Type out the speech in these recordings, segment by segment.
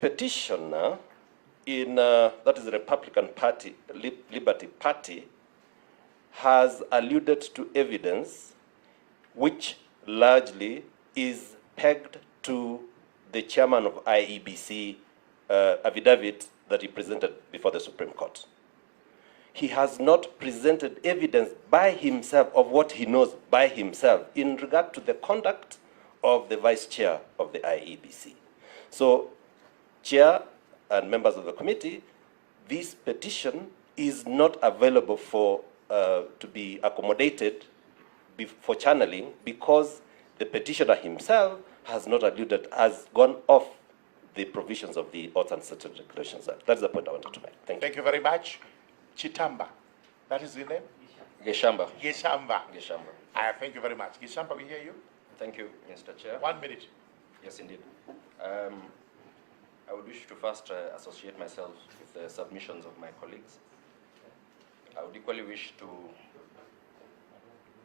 petitioner that is the Republican Party, Liberty Party, has alluded to evidence which largely is pegged to the chairman of Iebc affidavit that he presented before the Supreme Court. He has not presented evidence by himself of what he knows by himself in regard to the conduct of the vice chair of the Iebc. So, chair and members of the committee, this petition is not available for to be accommodated for channeling because the petitioner himself has not alluded, has gone off the provisions of the Oaths and Statutory Regulations Act. That's the point I wanted to make. Thank you. Thank you very much. Chitamba, that is the name? Geshamba. Geshamba. Geshamba. Thank you very much. Geshamba, we hear you. Thank you, Mr. Chair. 1 minute. Yes, indeed. I would wish to first associate myself with the submissions of my colleagues. I would equally wish to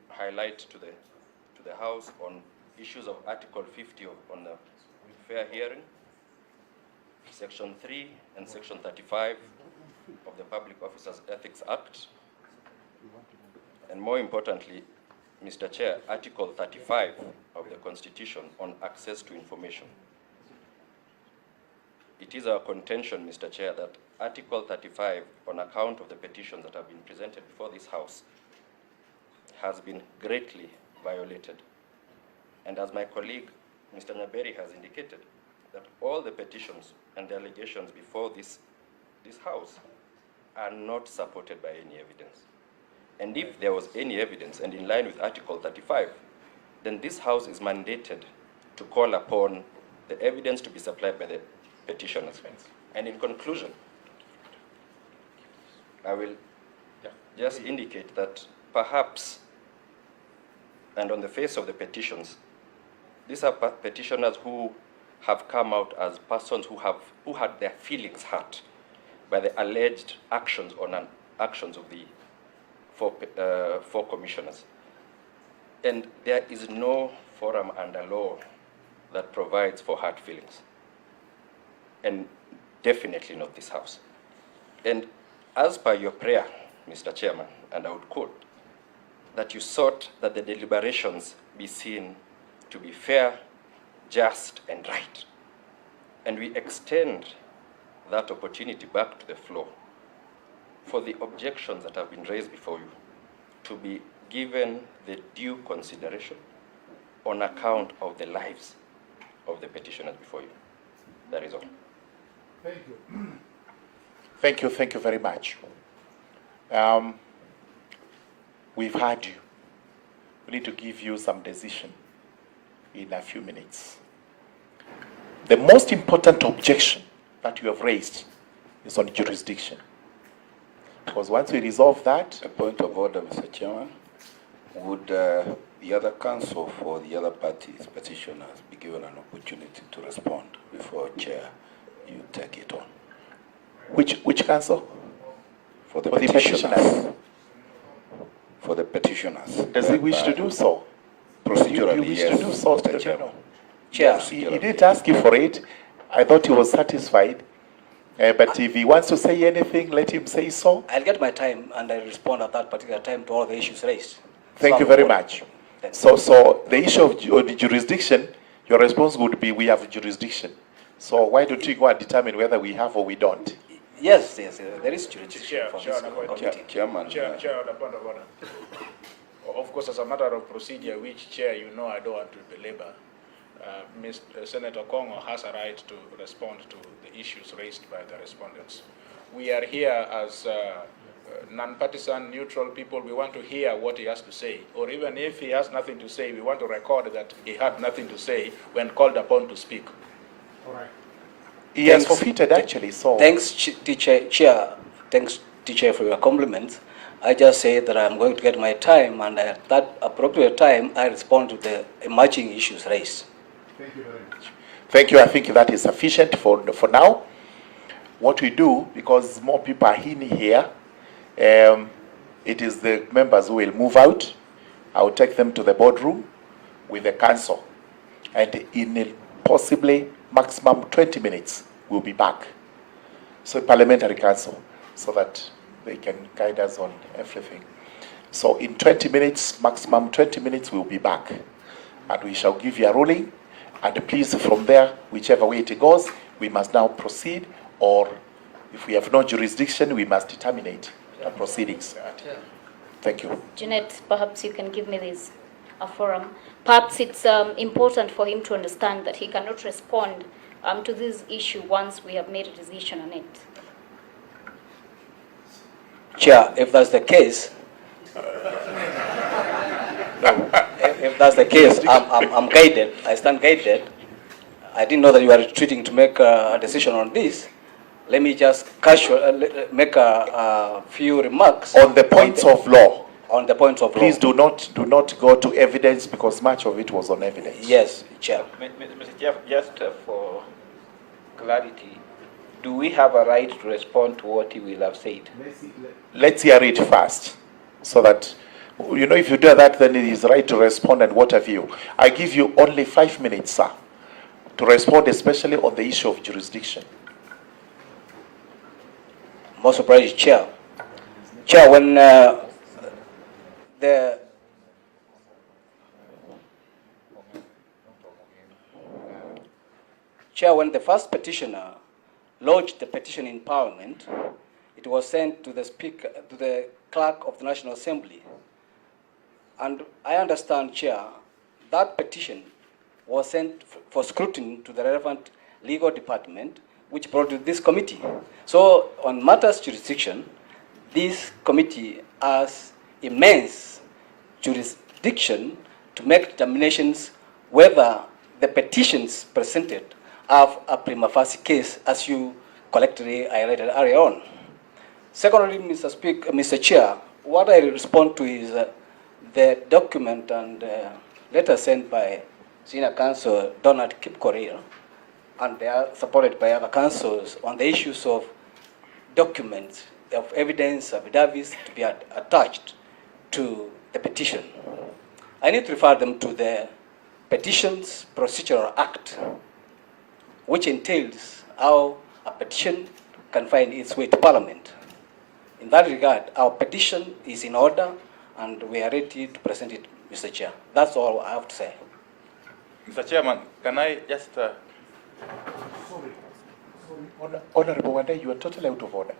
highlight to the House on issues of Article 50 on the fair hearing, Section 3 and Section 35 of the Public Officers Ethics Act, and more importantly, Mr. Chair, Article 35 of the Constitution on access to information. It is our contention, Mr. Chair, that Article 35, on account of the petitions that have been presented before this House, has been greatly violated. And as my colleague, Mr. Nyaberi, has indicated, that all the petitions and the allegations before this House are not supported by any evidence. And if there was any evidence, and in line with Article 35, then this House is mandated to call upon the evidence to be supplied by the petitioners. And in conclusion, I will just indicate that perhaps, and on the face of the petitions, these are petitioners who have come out as persons who had their feelings hurt by the alleged actions actions of the four commissioners. And there is no forum under law that provides for hurt feelings. And definitely not this House. And as per your prayer, Mr. Chairman, and I would quote, that you sought that the deliberations be seen to be fair, just, and right. And we extend that opportunity back to the floor for the objections that have been raised before you to be given the due consideration on account of the lives of the petitioners before you. That is all. Thank you. Thank you very much. We've heard you. We need to give you some decision in a few minutes. The most important objection that you have raised is on jurisdiction. Because once we resolve that... A point of order, Mr. Chairman. Would the other counsel for the other parties, petitioners, be given an opportunity to respond before Chair, you take it on? Which counsel? For the petitioners. For the petitioners. Does he wish to do so? Procedurally, you wish yes, to do so? Mr. Chairman. Chair, he didn't ask you for it. I thought he was satisfied. But if he wants to say anything, let him say so. I'll get my time and I'll respond at that particular time to all the issues raised. Thank you very much. So the issue of the jurisdiction, your response would be we have jurisdiction. So why don't you go and determine whether we have or we don't? Yes, there is jurisdiction for this committee. Chairman. Chair, on the point of order. Of course, as a matter of procedure, which Chair, you know I don't want to belabor, Senator Kongo has a right to respond to the issues raised by the respondents. We are here as non-partisan, neutral people. We want to hear what he has to say. Or even if he has nothing to say, we want to record that he had nothing to say when called upon to speak. All right. He has forfeited, actually. So thanks, Chair. Thanks, Chair, for your compliments. I just say that I'm going to get my time, and at that appropriate time, I respond to the emerging issues raised. Thank you very much. Thank you. I think that is sufficient for now. What we do, because more people are in here, it is the members who will move out. I will take them to the boardroom with the council. And in possibly maximum 20 minutes, we'll be back. So Parliamentary Council, so that they can guide us on everything. So in 20 minutes, maximum 20 minutes, we'll be back. And we shall give you a ruling. And please, from there, whichever way it goes, we must now proceed, or if we have no jurisdiction, we must terminate the proceedings. Thank you. Jeanette, perhaps you can give me this a forum. Perhaps it's important for him to understand that he cannot respond to this issue once we have made a decision on it. Chair, if that's the case, if that's the case, I'm guided. I stand guided. I didn't know that you were retreating to make a decision on this. Let me just make a few remarks On the points of law. On the points of Please law. do not go to evidence, because much of it was on evidence. Yes, Chair. Mr. Chair, just for clarity, do we have a right to respond to what he will have said? Let's hear it first, so that, you know, if you do that, then it is right to respond and what have you. I give you only 5 minutes, sir, to respond, especially on the issue of jurisdiction. Most surprised, Chair. Chair, when when the first petitioner lodged the petition in Parliament, it was sent to the Speaker, to the Clerk of the National Assembly. And I understand, Chair, that petition was sent for scrutiny to the relevant legal department, which brought to this committee. So on matters jurisdiction, this committee has immense jurisdiction to make determinations whether the petitions presented have a prima facie case, as you collectively highlighted earlier on. Secondly, Mr. Chair, what I respond to is the document and letter sent by Senior Counsel Donald Kipkorir, and they are supported by other councils on the issues of documents, of evidence, affidavits to be attached to the petition. I need to refer them to the Petitions Procedural Act, which entails how a petition can find its way to Parliament. In that regard, our petition is in order, and we are ready to present it, Mr. Chair. That's all I have to say. Mr. Chairman, can I just... Honorable Wanda, you are totally out of order.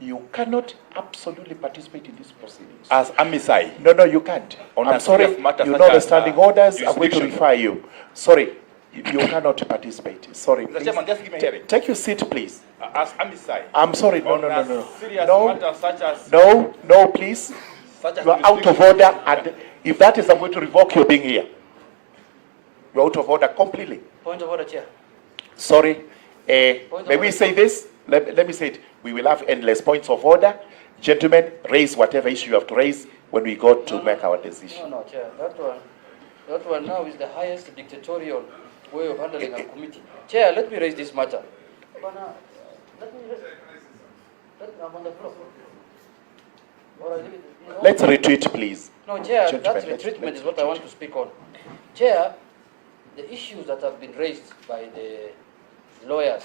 You cannot absolutely participate in these proceedings. As amisai. No, you can't. I'm sorry, you know the standing orders. I'm going to refer you. Sorry, you cannot participate. Sorry. Mr. Chairman, just give me a hearing. Take your seat, please. As amisai. I'm sorry, no. Serious No, matters such as... no, please. Such as You are out of order, and if that is, I'm going to revoke your being here. You're out of order completely. Point of order, Chair. Sorry. May we say this? Let me say it. We will have endless points of order. Gentlemen, raise whatever issue you have to raise when we go to make our decision. No, Chair. That one now is the highest dictatorial way of handling a committee. Chair, let me raise this matter. I'm on the floor. Let's retreat, please. No, Chair, Gentlemen, that retreatment is what I want to speak on. Chair, the issues that have been raised by the lawyers,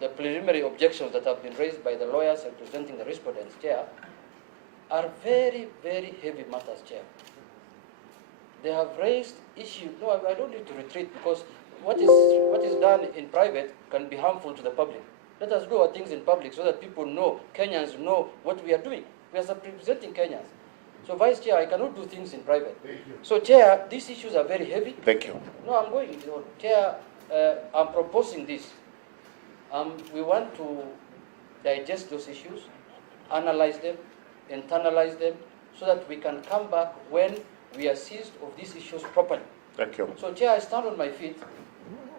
the preliminary objections that have been raised by the lawyers representing the respondents, Chair, are very, very heavy matters, Chair. They have raised issues. No, I don't need to retreat, because what is done in private can be harmful to the public. Let us do our things in public so that people know, Kenyans know what we are doing. We are representing Kenyans. So, Vice Chair, I cannot do things in private. So, Chair, these issues are very heavy. Thank you. No, I'm going. Chair, I'm proposing this. We want to digest those issues, analyze them, internalize them, so that we can come back when we are seized of these issues properly. Thank you. So, Chair, I stand on my feet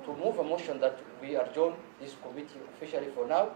to move a motion that we adjourn this committee officially for now,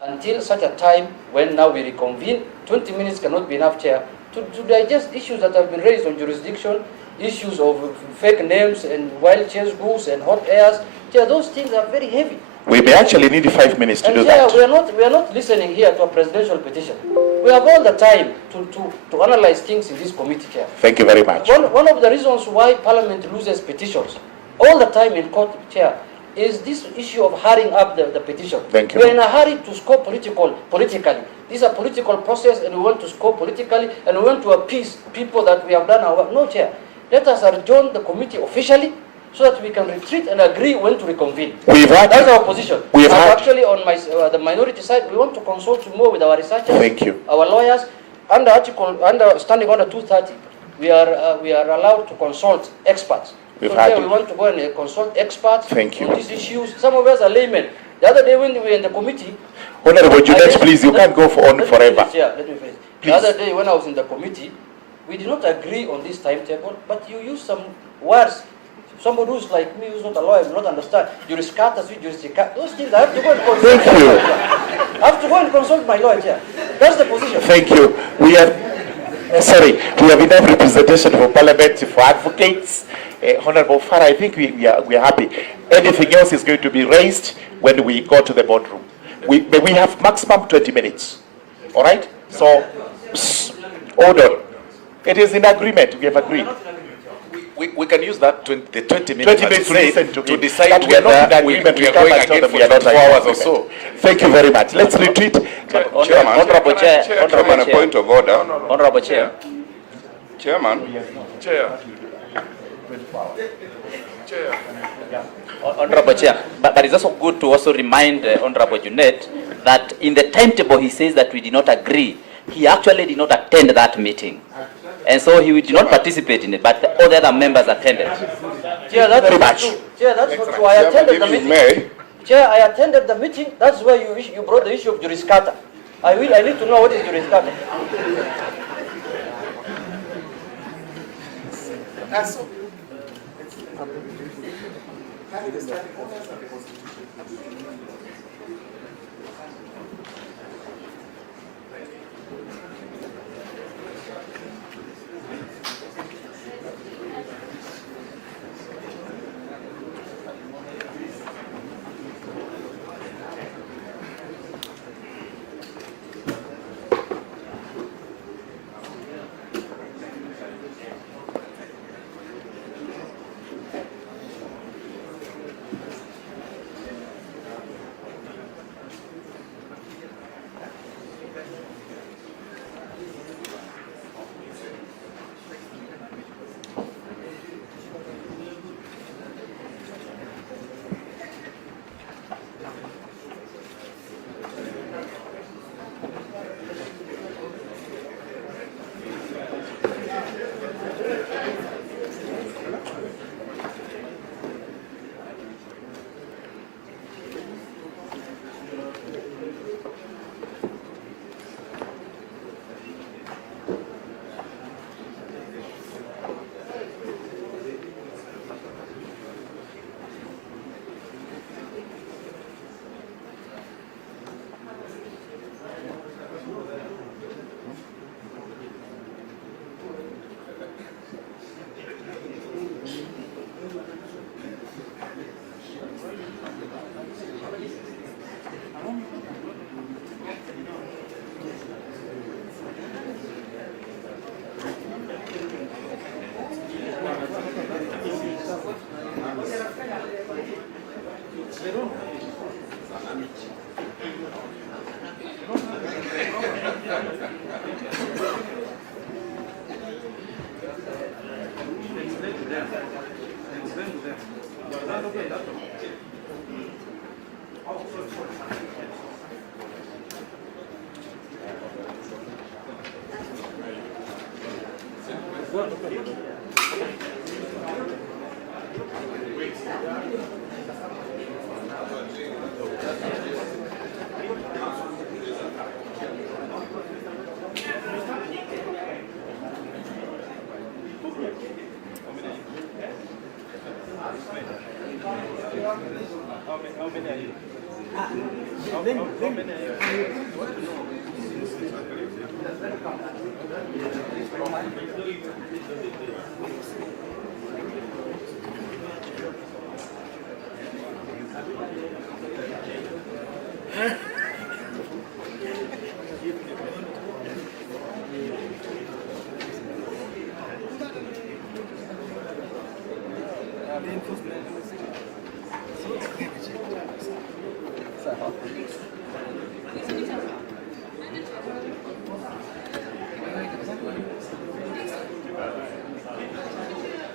until such a time when now we reconvene. 20 minutes cannot be enough, Chair, to digest issues that have been raised on jurisdiction, issues of fake names and wild chase goose and hot airs. Chair, those things are very heavy. We may actually need 5 minutes to and do Chair, that. we are not listening here to a presidential petition. We have all the time to analyze things in this committee, Chair. Thank you very much. One of the reasons why Parliament loses petitions all the time in court, Chair, is this issue of hurrying up the petition. Thank you. We are in a hurry to score politically. This is a political process, and we want to score politically, and we want to appease people that we have done our work. No, Chair. Let us adjourn the committee officially so that we can retreat and agree when to reconvene. That's our position. Actually, on the minority side, we want to consult more with our researchers, Thank you. our lawyers. Under standing order 230, we are allowed to consult experts. We want to go and consult experts on these issues. Some of us are laymen. The other day when we were in the committee, Honorable Junet, please, you can't go on forever. Let me finish. The other day when I was in the committee, we did not agree on this timetable, but you used some words. Somebody who's like me, who's not a lawyer, will not understand. Juriscata, jurisdicata. Those things I have to go and consult. Thank you. I have to go and consult my lawyer, Chair. That's the position. Thank you. We have enough representation for Parliament, for advocates. Honorable Farah, I think we are happy. Anything else is going to be raised when we go to the boardroom. We have maximum 20 minutes. All right? So, order. It is in agreement. We have agreed. We can use that 20 minutes, 20 minutes to decide that we are not in agreement. we are going again for 2 hours or so. Thank you very much. Let's retreat. Honorable Chair, Chairman, a point of order. Honorable Chair. Chairman. Chair. Honorable Chair, but it's also good to also remind Honorable Junet that in the timetable he says that we did not agree. He actually did not attend that meeting. And so he did not participate in it, but all the other members attended. Chair, that's not true. Chair, that's not true. I attended the meeting. Chair, I attended the meeting. That's where you brought the issue of juriscata. I need to know what is juriscata.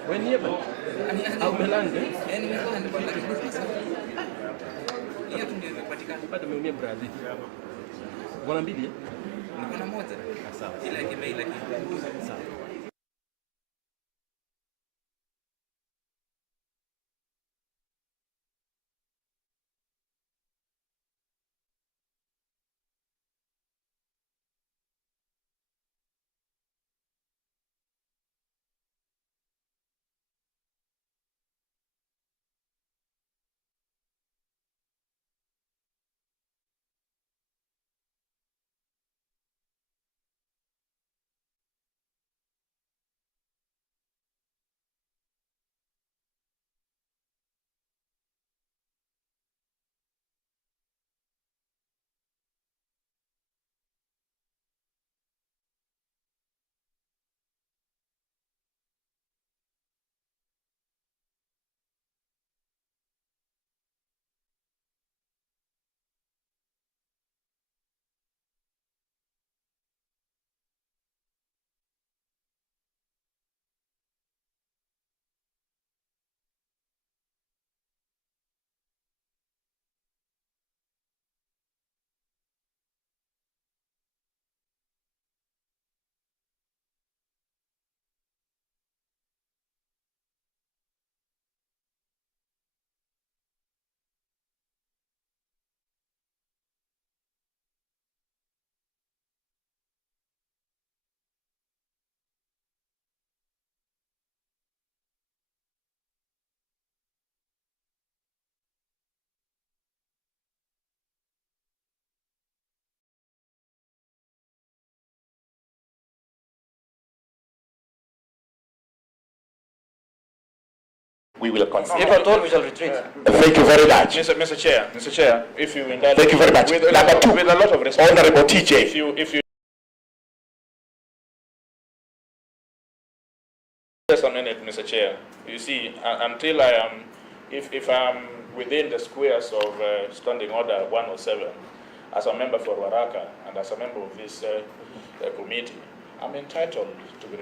When you au melande bado umeumia brother. Bwana mbili Niko moja. Sawa. Ila kimeila sawa. We will consider. If at all, we shall retreat. Thank you very much. Mr. Chair, if you indulge. Thank you very much. With Number two, with a lot of respect. Honorable TJ. If you just a minute, Mr. Chair. You see, until I am, if I am within the squares of Standing Order 107, as a member for Waraka and as a member of this committee, I'm entitled to be